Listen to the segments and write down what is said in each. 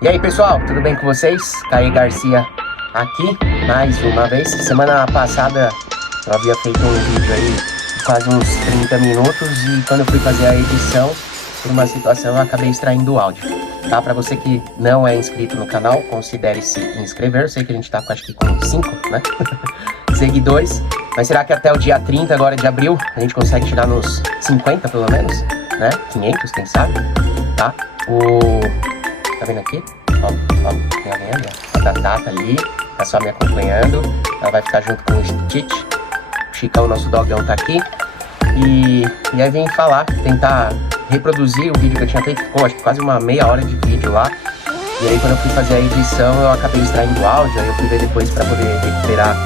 E aí pessoal, tudo bem com vocês? Caí Garcia aqui, mais uma vez. Semana passada eu havia feito um vídeo aí de quase uns 30 minutos e quando eu fui fazer a edição, por uma situação eu acabei extraindo o áudio. Tá? Pra você que não é inscrito no canal, considere se inscrever. Eu sei que a gente tá acho que com 5, né? seguidores, mas será que até o dia 30 agora de abril a gente consegue chegar nos 50 pelo menos, né? 500, quem sabe, tá? Tá vendo aqui? Ó, tem alguém ali, ó. A Tatá tá ali, tá só me acompanhando. Ela vai ficar junto com o Stitch. O Chicão, nosso dogão, tá aqui. E aí vim falar, tentar reproduzir o vídeo que eu tinha feito. Ficou acho que quase uma meia hora de vídeo lá. E aí quando eu fui fazer a edição eu acabei extraindo o áudio. Aí eu fui ver depois pra poder recuperar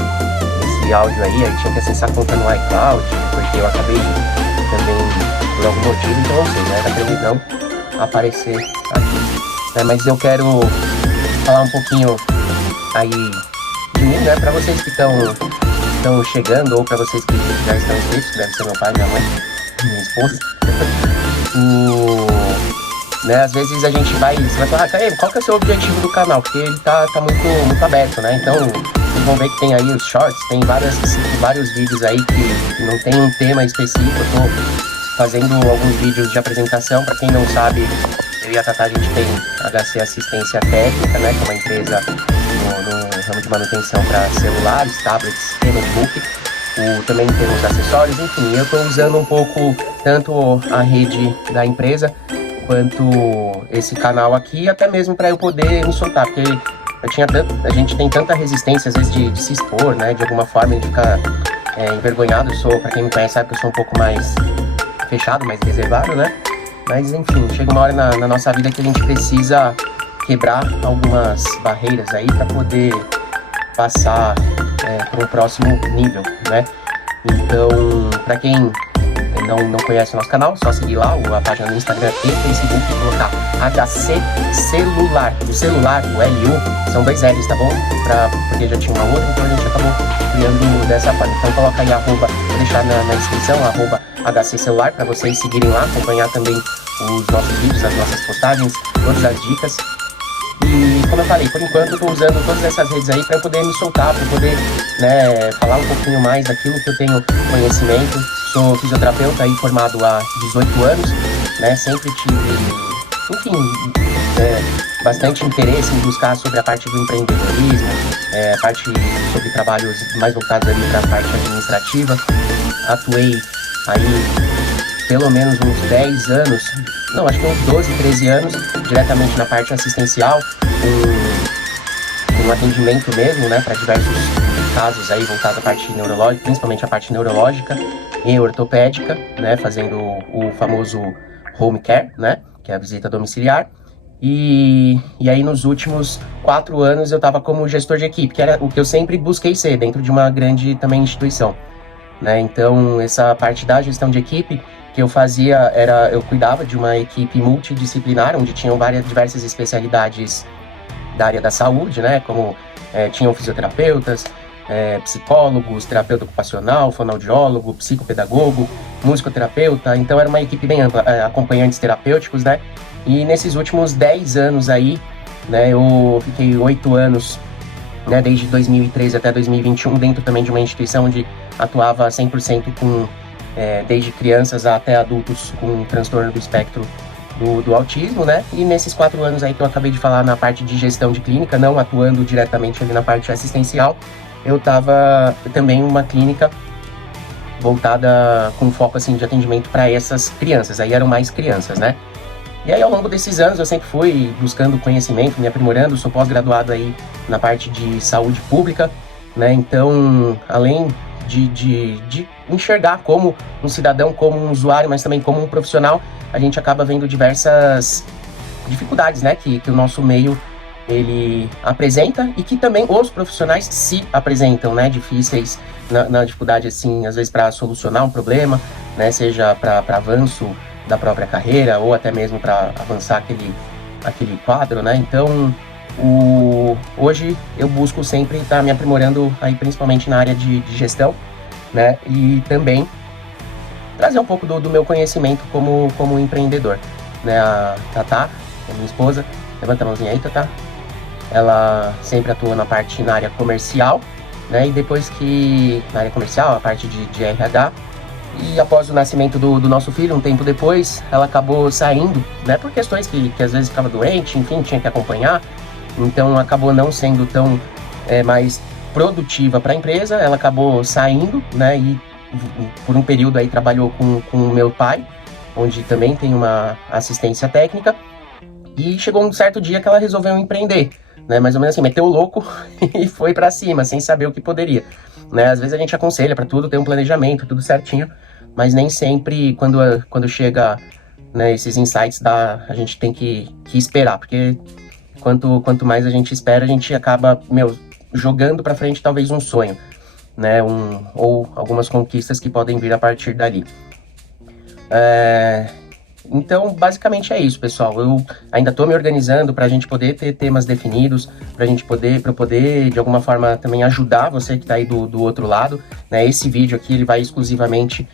esse áudio aí tinha que acessar a conta no iCloud, porque eu acabei também, por algum motivo, então não sei, né, da televisão aparecer aqui. Mas eu quero falar um pouquinho aí de mim, né, pra vocês que estão chegando, ou pra vocês que já estão inscritos, que deve ser meu pai, minha mãe, minha esposa. Né, às vezes a gente você vai falar, Caê, qual que é o seu objetivo do canal? Porque ele tá muito aberto, né, então vocês vão ver que tem aí os shorts, tem vários vídeos aí que não tem um tema específico. Eu tô fazendo alguns vídeos de apresentação. Pra quem não sabe, eu e a Tatá, a gente tem HC Assistência Técnica, né, que é uma empresa no ramo de manutenção para celulares, tablets e notebook. Também temos acessórios, enfim, eu tô usando um pouco tanto a rede da empresa quanto esse canal aqui, até mesmo para eu poder me soltar, porque a gente tem tanta resistência às vezes de se expor, né, de alguma forma, de ficar envergonhado. Pra quem me conhece sabe que eu sou um pouco mais fechado, mais reservado, né, mas enfim, chega uma hora na nossa vida que a gente precisa quebrar algumas barreiras aí para poder passar para um próximo nível, né. Então, para quem não conhece o nosso canal, só seguir lá a página no Instagram e Facebook e colocar HC Celular. O celular, o LU, são 2 L's, tá bom? Porque já tinha uma outra, então a gente acabou criando dessa forma. Então coloca aí vou deixar na descrição, HC Celular, para vocês seguirem lá, acompanhar também os nossos vídeos, as nossas postagens, todas as dicas. E como eu falei, por enquanto eu tô usando todas essas redes aí para poder me soltar, para poder, né, falar um pouquinho mais daquilo que eu tenho conhecimento. Sou fisioterapeuta aí formado há 18 anos, né, sempre tive, enfim, bastante interesse em buscar sobre a parte do empreendedorismo, parte sobre trabalhos mais voltados ali para a parte administrativa. Atuei aí pelo menos uns 10 anos, não, acho que uns 12, 13 anos, diretamente na parte assistencial, com atendimento mesmo, né, para diversos casos aí voltados à parte neurológica, principalmente a parte neurológica e ortopédica, né, fazendo o famoso home care, né, que é a visita domiciliar. E aí nos últimos 4 anos eu estava como gestor de equipe, que era o que eu sempre busquei ser dentro de uma grande também instituição, né. Então essa parte da gestão de equipe que eu fazia eu cuidava de uma equipe multidisciplinar, onde tinham diversas especialidades da área da saúde, né, como tinham fisioterapeutas, psicólogos, terapeuta ocupacional, fonoaudiólogo, psicopedagogo, musicoterapeuta. Então era uma equipe bem ampla, acompanhantes terapêuticos, né, e nesses últimos 10 anos aí, né, eu fiquei 8 anos, né, desde 2013 até 2021, dentro também de uma instituição onde atuava 100% com desde crianças até adultos com transtorno do espectro do autismo, né? E nesses 4 anos aí que eu acabei de falar na parte de gestão de clínica, não atuando diretamente ali na parte assistencial, eu tava também em uma clínica voltada com foco assim de atendimento para essas crianças, aí eram mais crianças, né? E aí ao longo desses anos eu sempre fui buscando conhecimento, me aprimorando, sou pós-graduado aí na parte de saúde pública, né? Então, além de enxergar como um cidadão, como um usuário, mas também como um profissional, a gente acaba vendo diversas dificuldades, né, que o nosso meio ele apresenta e que também os profissionais se apresentam, né, difíceis na dificuldade, assim, às vezes para solucionar um problema, né, seja para avanço da própria carreira ou até mesmo para avançar aquele quadro, né. Então hoje eu busco sempre estar me aprimorando aí, principalmente na área de gestão, né, e também trazer um pouco do meu conhecimento como empreendedor, né. A Tatá, a minha esposa, Levanta a mãozinha aí, Tata. Ela sempre atuou na área comercial, né? E depois que, na área comercial, a parte de RH, e após o nascimento do nosso filho, um tempo depois, ela acabou saindo, né? Por questões que às vezes ficava doente, enfim, tinha que acompanhar. Então acabou não sendo tão mais produtiva para a empresa. Ela acabou saindo, né? E por um período aí trabalhou com o meu pai, onde também tem uma assistência técnica. E chegou um certo dia que ela resolveu empreender, né? Mais ou menos assim, meteu o louco e foi para cima, sem saber o que poderia, né? Às vezes a gente aconselha para tudo, tem um planejamento, tudo certinho, mas nem sempre quando chega, né, esses insights a gente tem que esperar, porque quanto mais a gente espera, a gente acaba, jogando para frente talvez um sonho, né? Ou algumas conquistas que podem vir a partir dali. Então, basicamente é isso, pessoal. Eu ainda estou me organizando para a gente poder ter temas definidos, para eu poder, de alguma forma, também ajudar você que está aí do outro lado, né? Esse vídeo aqui, ele vai exclusivamente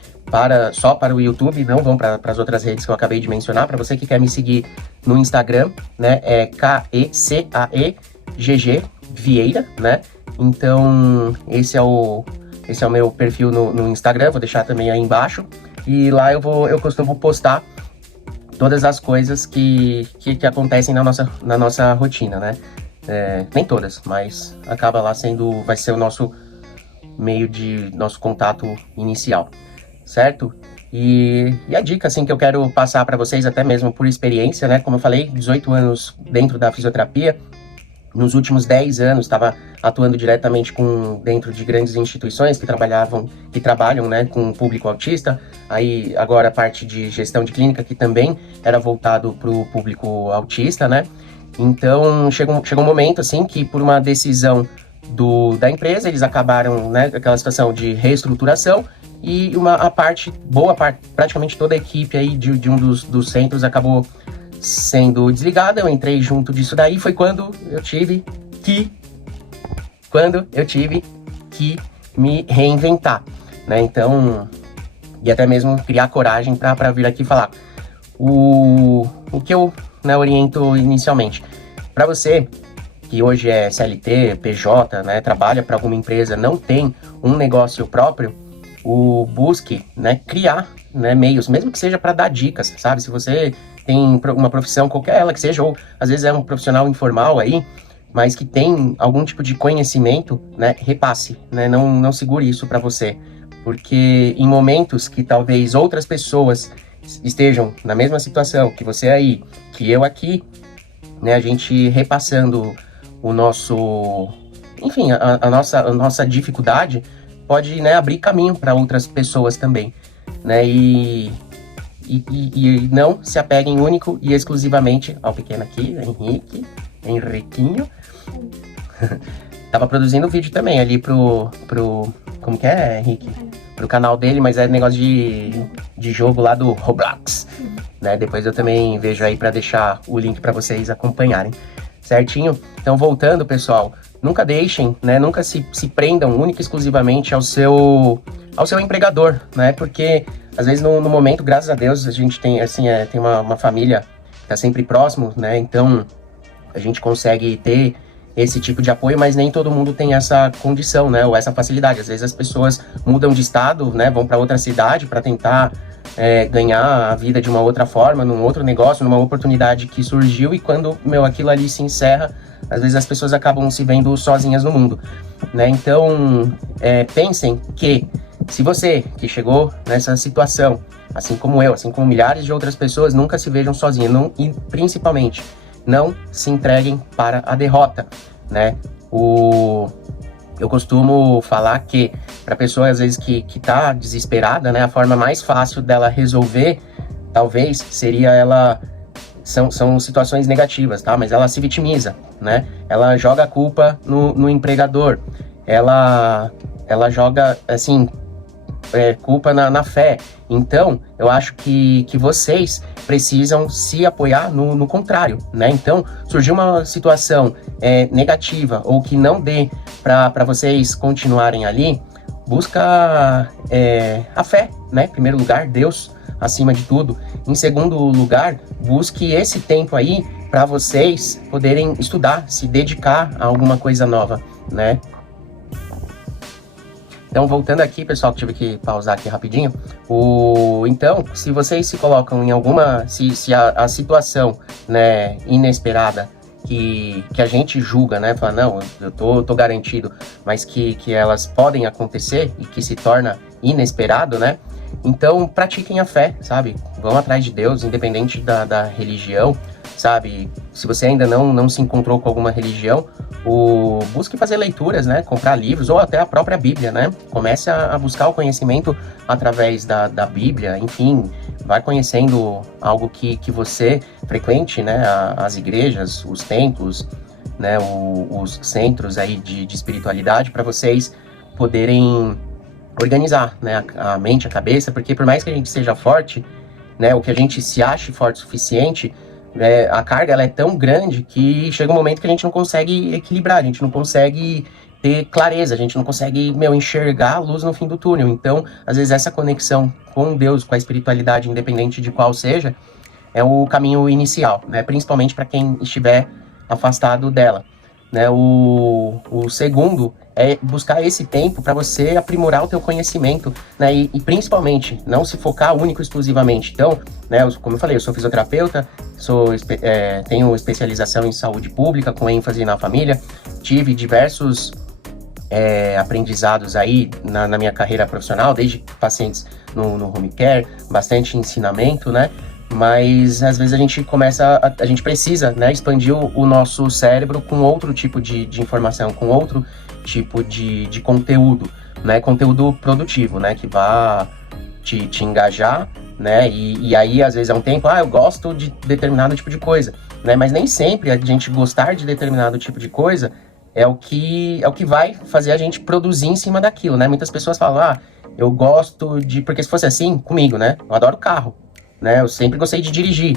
só para o YouTube, não vão para as outras redes que eu acabei de mencionar. Para você que quer me seguir no Instagram, né? É KECAEGG Vieira, né? Então, esse é o meu perfil no Instagram, vou deixar também aí embaixo. E lá eu costumo postar todas as coisas que acontecem na nossa rotina, né? Nem todas, mas acaba lá vai ser o nosso nosso contato inicial, certo? E a dica, assim, que eu quero passar para vocês, até mesmo por experiência, né? Como eu falei, 18 anos dentro da fisioterapia. Nos últimos 10 anos, estava atuando diretamente dentro de grandes instituições que trabalham, né, com o público autista. Aí, agora, a parte de gestão de clínica, que também era voltado para o público autista, né? Então, chegou um momento, assim, que por uma decisão da empresa, eles acabaram, né, aquela situação de reestruturação, e praticamente toda a equipe aí de um dos centros acabou sendo desligada. Eu entrei junto disso daí, foi quando eu tive que me reinventar, né? Então, e até mesmo criar coragem para vir aqui falar o que eu, né, oriento inicialmente. Para você que hoje é CLT, PJ, né, trabalha para alguma empresa, não tem um negócio próprio, busque, né, criar, né, meios, mesmo que seja para dar dicas, sabe? Se você tem uma profissão, qualquer ela que seja, ou às vezes é um profissional informal aí, mas que tem algum tipo de conhecimento, né, repasse, né? Não segure isso para você, porque em momentos que talvez outras pessoas estejam na mesma situação que você aí, que eu aqui, né, a gente repassando enfim, a nossa dificuldade pode, né, abrir caminho para outras pessoas também, né? E não se apeguem único e exclusivamente ao pequeno aqui, Henriquinho. Tava produzindo vídeo também ali pro como que é, Henrique? Pro canal dele, mas é negócio de jogo lá do Roblox, né? Depois eu também vejo aí para deixar o link para vocês acompanharem, certinho? Então, voltando, pessoal, nunca deixem, né? Nunca se prendam única e exclusivamente ao seu empregador, né? Porque às vezes no momento, graças a Deus, a gente tem, assim, tem uma família que tá sempre próximo, né? Então, a gente consegue ter esse tipo de apoio, mas nem todo mundo tem essa condição, né? Ou essa facilidade. Às vezes as pessoas mudam de estado, né? Vão para outra cidade para tentar ganhar a vida de uma outra forma, num outro negócio, numa oportunidade que surgiu, e quando, aquilo ali se encerra, às vezes as pessoas acabam se vendo sozinhas no mundo, né? Então, pensem que se você que chegou nessa situação, assim como eu, assim como milhares de outras pessoas, nunca se vejam sozinhas, e principalmente, não se entreguem para a derrota, né? Eu costumo falar que para pessoa, às vezes, que tá desesperada, né, a forma mais fácil dela resolver, talvez, seria são situações negativas, tá? Mas ela se vitimiza, né? Ela joga a culpa no empregador, ela joga, assim, culpa na fé. Então, eu acho que vocês precisam se apoiar no contrário, né? Então, surgiu uma situação negativa ou que não dê para vocês continuarem ali, busca a fé, né? Em primeiro lugar, Deus acima de tudo. Em segundo lugar, busque esse tempo aí para vocês poderem estudar, se dedicar a alguma coisa nova, né? Então, voltando aqui, pessoal, que tive que pausar aqui rapidinho. Então, se vocês se colocam em alguma... Se a situação, né, inesperada que a gente julga, né? Fala, não, eu tô garantido, mas que elas podem acontecer e que se torna inesperado, né? Então, pratiquem a fé, sabe? Vão atrás de Deus, independente da religião, sabe? Se você ainda não se encontrou com alguma religião, busque fazer leituras, né? Comprar livros ou até a própria Bíblia, né? Comece a buscar o conhecimento através da Bíblia, enfim, vai conhecendo algo que você frequente, né? As igrejas, os templos, né? Os centros aí de espiritualidade para vocês poderem organizar, né? A mente, a cabeça, porque por mais que a gente seja forte, né? O que a gente se ache forte o suficiente, a carga ela é tão grande que chega um momento que a gente não consegue equilibrar, a gente não consegue ter clareza, a gente não consegue, enxergar a luz no fim do túnel. Então, às vezes essa conexão com Deus, com a espiritualidade, independente de qual seja, é o caminho inicial, né? Principalmente para quem estiver afastado dela, né? O segundo é buscar esse tempo para você aprimorar o teu conhecimento, né? E principalmente, não se focar único exclusivamente. Então, né, como eu falei, eu sou fisioterapeuta, tenho especialização em saúde pública, com ênfase na família, tive diversos aprendizados aí na minha carreira profissional, desde pacientes no home care, bastante ensinamento, né? Mas às vezes a gente precisa, né, expandir o nosso cérebro com outro tipo de informação, com outro tipo de conteúdo, né, conteúdo produtivo, né, que vá te engajar, né, e aí às vezes é um tempo, eu gosto de determinado tipo de coisa, né, mas nem sempre a gente gostar de determinado tipo de coisa é o que vai fazer a gente produzir em cima daquilo, né. Muitas pessoas falam, eu gosto porque se fosse assim, comigo, né, eu adoro carro, né, eu sempre gostei de dirigir,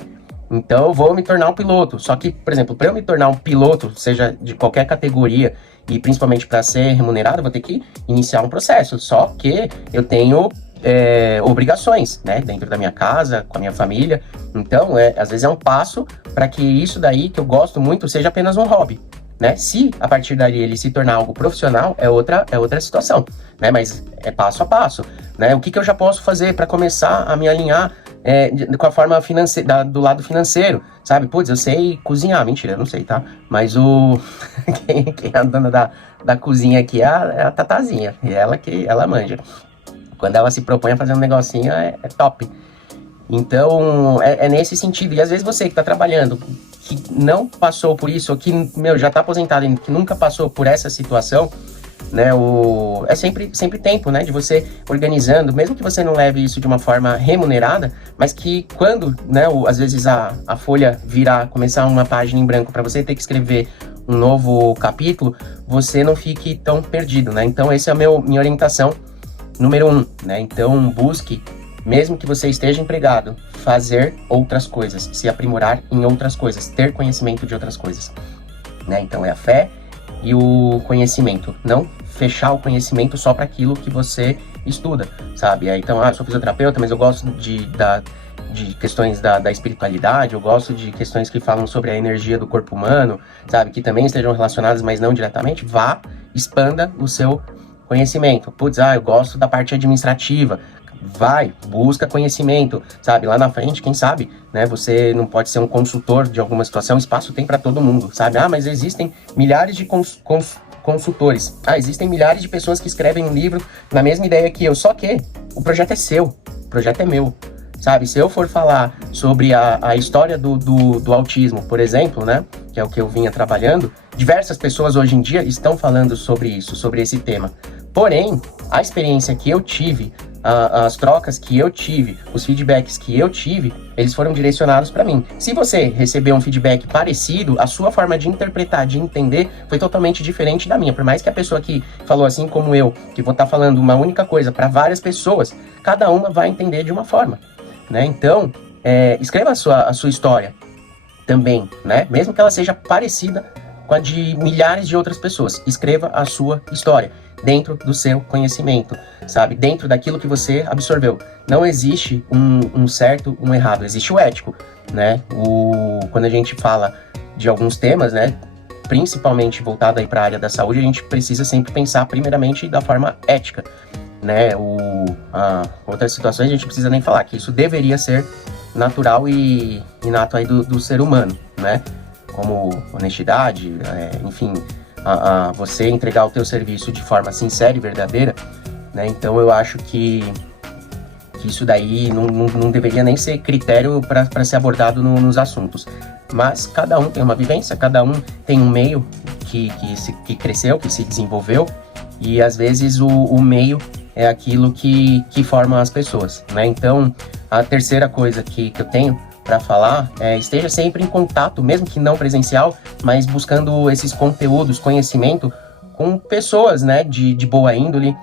então eu vou me tornar um piloto. Só que, por exemplo, para eu me tornar um piloto, seja de qualquer categoria, e principalmente para ser remunerado, eu vou ter que iniciar um processo. Só que eu tenho obrigações, né, dentro da minha casa, com a minha família. Então, às vezes é um passo para que isso daí, que eu gosto muito, seja apenas um hobby, né? Se a partir daí ele se tornar algo profissional, é outra situação, né? Mas é passo a passo, né? O que eu já posso fazer para começar a me alinhar com a forma financeira, do lado financeiro, sabe? Putz, eu sei cozinhar. Mentira, eu não sei, tá? Mas quem é a dona da cozinha aqui é a Tatazinha, e ela manja. Quando ela se propõe a fazer um negocinho, é top. Então, é nesse sentido. E às vezes você que tá trabalhando, que não passou por isso, ou que, já tá aposentado e que nunca passou por essa situação, né, é sempre tempo, né, de você organizando, mesmo que você não leve isso de uma forma remunerada, mas que quando, né, às vezes a folha virar, começar uma página em branco para você ter que escrever um novo capítulo, você não fique tão perdido, né. Então essa é a minha orientação número 1, né. Então busque, mesmo que você esteja empregado, fazer outras coisas, se aprimorar em outras coisas, ter conhecimento de outras coisas, né. Então é a fé e o conhecimento, não fechar o conhecimento só para aquilo que você estuda, sabe? Então, eu sou fisioterapeuta, mas eu gosto de questões da espiritualidade, eu gosto de questões que falam sobre a energia do corpo humano, sabe? Que também estejam relacionadas, mas não diretamente. Expanda o seu conhecimento. Putz, eu gosto da parte administrativa. Busca conhecimento, sabe? Lá na frente, quem sabe, né? Você não pode ser um consultor de alguma situação, espaço tem para todo mundo, sabe? Mas existem milhares de consultores. Existem milhares de pessoas que escrevem um livro na mesma ideia que eu, só que o projeto é seu, o projeto é meu, sabe? Se eu for falar sobre a história do autismo, por exemplo, né? Que é o que eu vinha trabalhando, diversas pessoas hoje em dia estão falando sobre isso, sobre esse tema. Porém, a experiência que eu tive, as trocas que eu tive, os feedbacks que eu tive, eles foram direcionados para mim. Se você recebeu um feedback parecido, a sua forma de interpretar, de entender, foi totalmente diferente da minha. Por mais que a pessoa que falou assim como eu, que vou estar falando uma única coisa para várias pessoas, cada uma vai entender de uma forma, né? Então, escreva a sua história também, né? Mesmo que ela seja parecida com a de milhares de outras pessoas. Escreva a sua história dentro do seu conhecimento, sabe? Dentro daquilo que você absorveu. Não existe um certo, um errado, existe o ético, né? Quando a gente fala de alguns temas, né, principalmente voltado aí para a área da saúde, a gente precisa sempre pensar primeiramente da forma ética, né? Outras situações a gente precisa nem falar, que isso deveria ser natural e inato aí do ser humano, né? Como honestidade, enfim, você entregar o teu serviço de forma sincera e verdadeira, né? Então eu acho que isso daí não deveria nem ser critério para ser abordado nos assuntos. Mas cada um tem uma vivência, cada um tem um meio que cresceu, que se desenvolveu, e às vezes o meio é aquilo que forma as pessoas, né? Então, a terceira coisa que eu tenho para falar é: esteja sempre em contato, mesmo que não presencial, mas buscando esses conteúdos, conhecimento com pessoas, né, de boa índole,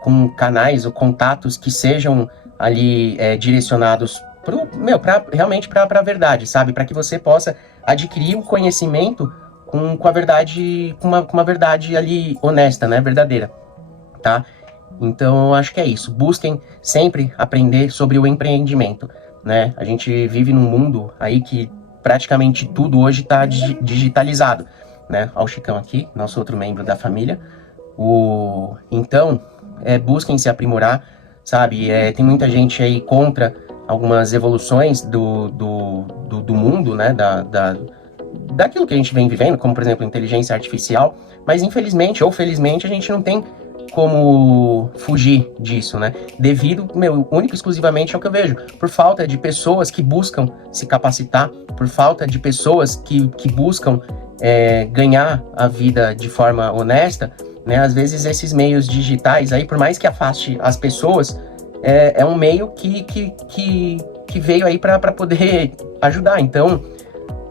com canais ou contatos que sejam ali direcionados realmente para a verdade, sabe? Para que você possa adquirir o conhecimento com a verdade, com uma verdade ali honesta, né, verdadeira, tá? Então, eu acho que é isso. Busquem sempre aprender sobre o empreendimento, né? A gente vive num mundo aí que praticamente tudo hoje está digitalizado, né? Olha o Chicão aqui, nosso outro membro da família. Então, busquem se aprimorar, sabe? Tem muita gente aí contra algumas evoluções do mundo, né? Daquilo que a gente vem vivendo, como, por exemplo, inteligência artificial. Mas, infelizmente ou felizmente, a gente não tem como fugir disso, né? Devido, único e exclusivamente ao que eu vejo, por falta de pessoas que buscam se capacitar, por falta de pessoas que buscam ganhar a vida de forma honesta, né? Às vezes esses meios digitais aí, por mais que afaste as pessoas, é um meio que veio aí para poder ajudar. Então,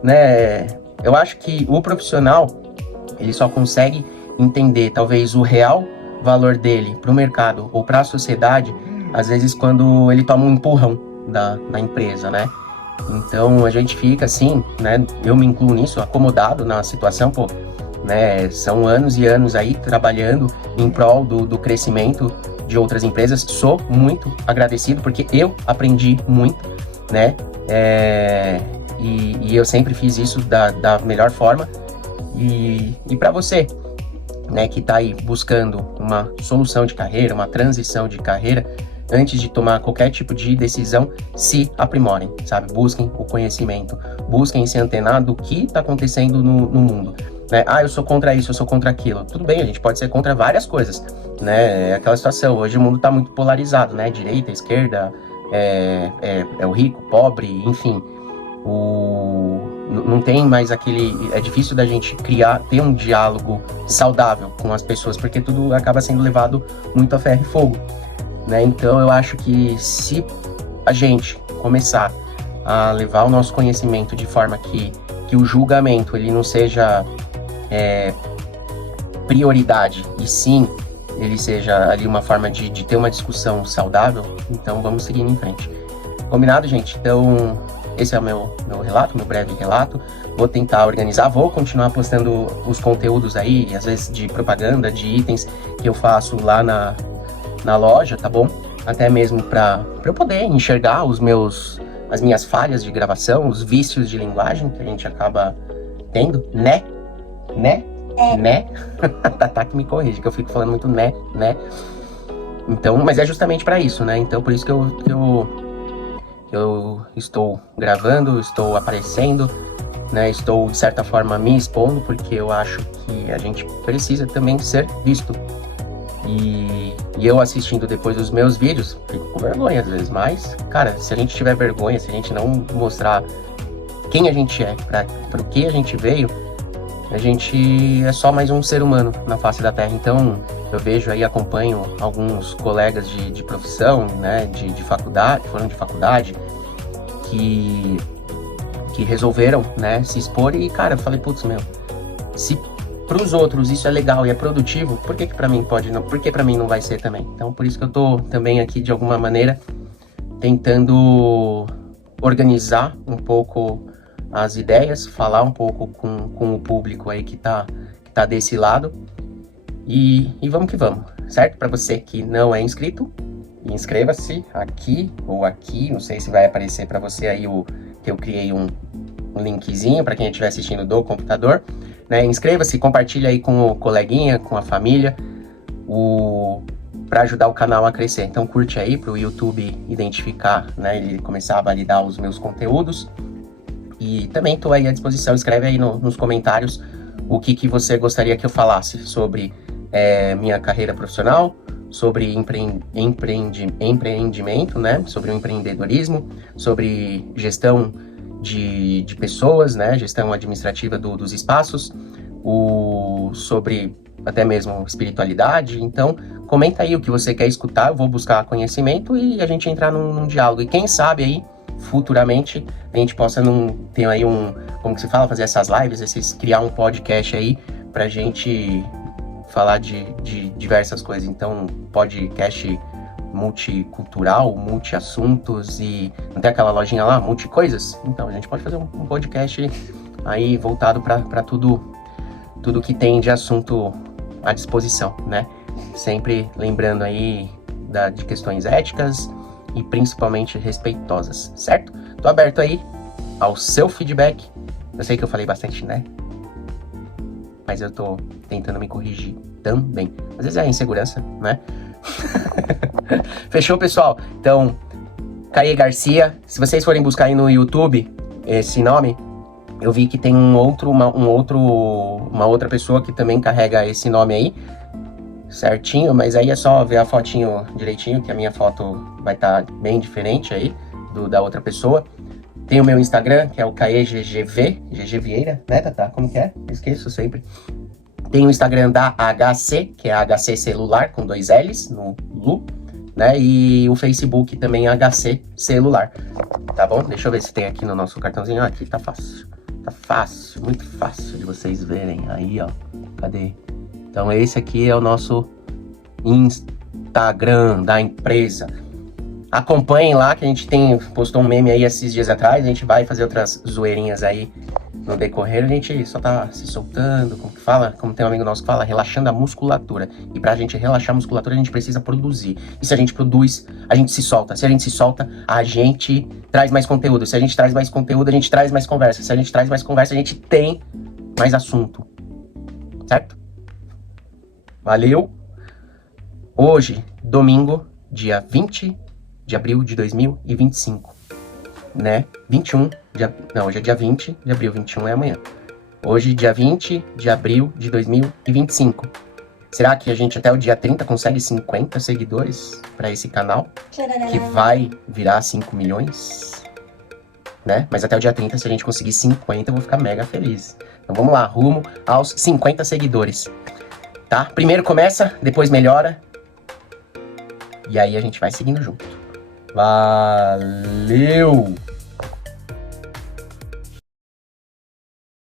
né, eu acho que o profissional, ele só consegue entender talvez o real valor dele para o mercado ou para a sociedade, às vezes quando ele toma um empurrão da empresa, né? Então a gente fica assim, né? Eu me incluo nisso, acomodado na situação, né? São anos e anos aí trabalhando em prol do crescimento de outras empresas. Sou muito agradecido porque eu aprendi muito, né? E eu sempre fiz isso da melhor forma. E para você, né, que está aí buscando uma solução de carreira, uma transição de carreira, antes de tomar qualquer tipo de decisão, se aprimorem, sabe? Busquem o conhecimento, busquem se antenar do que está acontecendo no mundo, né? Eu sou contra isso, eu sou contra aquilo. Tudo bem, a gente pode ser contra várias coisas, né? É aquela situação, hoje o mundo está muito polarizado, né? Direita, esquerda, o rico, pobre, enfim. Não tem mais aquele... É difícil da gente ter um diálogo saudável com as pessoas, porque tudo acaba sendo levado muito a ferro e fogo, né? Então eu acho que se a gente começar a levar o nosso conhecimento de forma que o julgamento ele não seja prioridade, e sim ele seja ali uma forma de ter uma discussão saudável, então vamos seguindo em frente. Combinado, gente? Então esse é o meu relato, meu breve relato. Vou tentar organizar, vou continuar postando os conteúdos aí, às vezes de propaganda, de itens que eu faço lá na loja, tá bom? Até mesmo para eu poder enxergar as minhas falhas de gravação, os vícios de linguagem que a gente acaba tendo, né? Tatá que me corrige, que eu fico falando muito né? Então, mas é justamente para isso, né? Então, por isso que eu estou gravando, estou aparecendo, né? Estou, de certa forma, me expondo, porque eu acho que a gente precisa também ser visto. E eu assistindo depois os meus vídeos, fico com vergonha às vezes, mas, cara, se a gente tiver vergonha, se a gente não mostrar quem a gente é, para o que a gente veio, a gente é só mais um ser humano na face da Terra. Então, eu vejo aí, acompanho alguns colegas de profissão, né, de faculdade, que foram de faculdade, que resolveram, né, se expor. E, cara, eu falei, putz, se pros outros isso é legal e é produtivo, por que pra mim pode não? Por que pra mim não vai ser também? Então, por isso que eu tô também aqui, de alguma maneira, tentando organizar um pouco as ideias, falar um pouco com o público aí que tá desse lado. E vamos que vamos, certo? Para você que não é inscrito, inscreva-se aqui ou aqui, não sei se vai aparecer para você aí que eu criei um linkzinho para quem estiver assistindo do computador, né? Inscreva-se, compartilha aí com o coleguinha, com a família, para ajudar o canal a crescer. Então curte aí para o YouTube identificar, né? Ele começar a validar os meus conteúdos. E também estou aí à disposição, escreve aí nos comentários o que você gostaria que eu falasse sobre minha carreira profissional, sobre empreendimento, né? Sobre o empreendedorismo, sobre gestão de pessoas, né? Gestão administrativa dos espaços, sobre até mesmo espiritualidade. Então, comenta aí o que você quer escutar, eu vou buscar conhecimento e a gente entrar num diálogo. E quem sabe aí, futuramente, a gente possa ter aí como que se fala, fazer essas lives, criar um podcast aí pra gente falar de diversas coisas. Então, podcast multicultural, multi-assuntos e não tem aquela lojinha lá, multi-coisas? Então, a gente pode fazer um podcast aí voltado para tudo que tem de assunto à disposição, né? Sempre lembrando aí de questões éticas e principalmente respeitosas, certo? Tô aberto aí ao seu feedback. Eu sei que eu falei bastante, né? Mas eu tô tentando me corrigir também. Às vezes é insegurança, né? Fechou, pessoal? Então, Caê Garcia. Se vocês forem buscar aí no YouTube esse nome, eu vi que tem uma outra pessoa que também carrega esse nome aí, certinho, mas aí é só ver a fotinho direitinho, que a minha foto vai estar bem diferente aí da outra pessoa. Tem o meu Instagram, que é o CaêGGV, GG Vieira, né, Tata? Como que é? Esqueço sempre. Tem o Instagram da HC, que é HC Celular, com 2 L's no Lu, né? E o Facebook também HC Celular, tá bom? Deixa eu ver se tem aqui no nosso cartãozinho. Aqui tá fácil. Tá fácil, muito fácil de vocês verem. Aí, ó. Cadê? Então, esse aqui é o nosso Instagram da empresa. Acompanhem lá, que a gente postou um meme aí esses dias atrás. A gente vai fazer outras zoeirinhas aí no decorrer. A gente só tá se soltando, como tem um amigo nosso que fala, relaxando a musculatura. E pra gente relaxar a musculatura, a gente precisa produzir. E se a gente produz, a gente se solta. Se a gente se solta, a gente traz mais conteúdo. Se a gente traz mais conteúdo, a gente traz mais conversa. Se a gente traz mais conversa, a gente tem mais assunto. Certo? Valeu! Hoje, domingo, dia 20 de abril de 2025, né? Hoje é dia 20 de abril, 21 é amanhã. Hoje, dia 20 de abril de 2025. Será que a gente até o dia 30 consegue 50 seguidores para esse canal? Que vai virar 5 milhões? Né? Mas até o dia 30, se a gente conseguir 50, eu vou ficar mega feliz. Então vamos lá, rumo aos 50 seguidores. Tá? Primeiro começa, depois melhora. E aí a gente vai seguindo junto. Valeu!